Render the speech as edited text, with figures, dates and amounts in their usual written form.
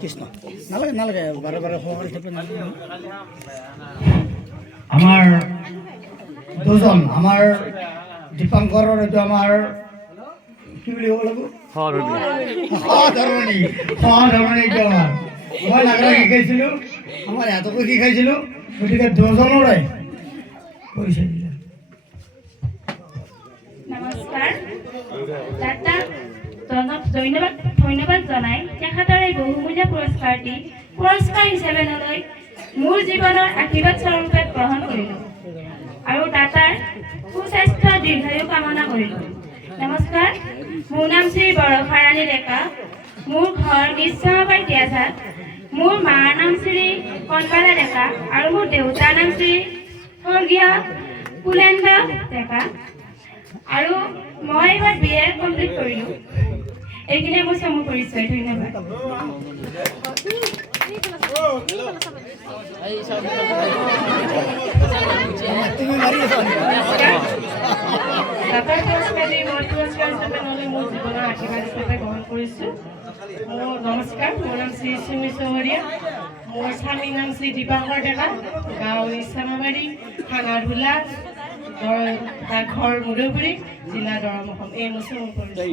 কৃষ্ণ নালাগে নালাগে বাৰে বাৰে সহকাৰী থাকবে নালাগে আমাৰ দুজন আমাৰ দীপাংকৰৰ এইটো আমাৰ কি বুলি ক'ব লাগিব সহধৰ্মণী এইটো আমাৰ মই নাগাৰা শিকাইছিলোঁ আমাৰ ইহঁতকো শিকাইছিলোঁ গতিকে দুজনৰে পৰিচয় দিলে নমস্কাৰ দাদাক ধন্যবাদ জনাই তেখেতৰ এই বহুমূলীয়া পুৰস্কাৰটি পুৰস্কাৰ হিচাপে নলৈ মোৰ জীৱনৰ আশীৰ্বাদ স্বৰূপে গ্ৰহণ কৰিলোঁ আৰু দাতাৰ সুস্বাস্থ্য দীৰ্ঘায়ু কামনা কৰিলোঁ। নমস্কাৰ, মোৰ নাম শ্ৰী বৰষা ৰাণী ডেকা, মোৰ ঘৰ নিশ্চয়বাই তিয়াঝাত, মোৰ মাৰ নাম শ্ৰী কণবালা ডেকা আৰু মোৰ দেউতাৰ নাম শ্ৰী স্বৰ্গীয় কুলেন্দ্ৰ ডেকা আৰু মই এইবাৰ BA কমপ্লিট কৰিলোঁ। এইখিনিয়ে মোৰ চমু পৰিচয়। ধন্যবাদ। দাতাৰ পুৰস্কাৰী মই পুৰস্কাৰ হিচাপে নহ'লে মোৰ জীৱনৰ আশীৰ্বাদ হিচাপে গ্ৰহণ কৰিছোঁ। মোৰ নমস্কাৰ, মোৰ নাম শ্ৰী চুমি চৌহৰীয়া, মোৰ স্বামীৰ নাম শ্ৰী দীপাংকৰ ডেকা, গাঁও ইছলামাবাৰী, থানা ধুলা, ঘৰ মুদৈপুৰী, জিলা দৰং অসম। এই মোৰ চমু পৰিচয়।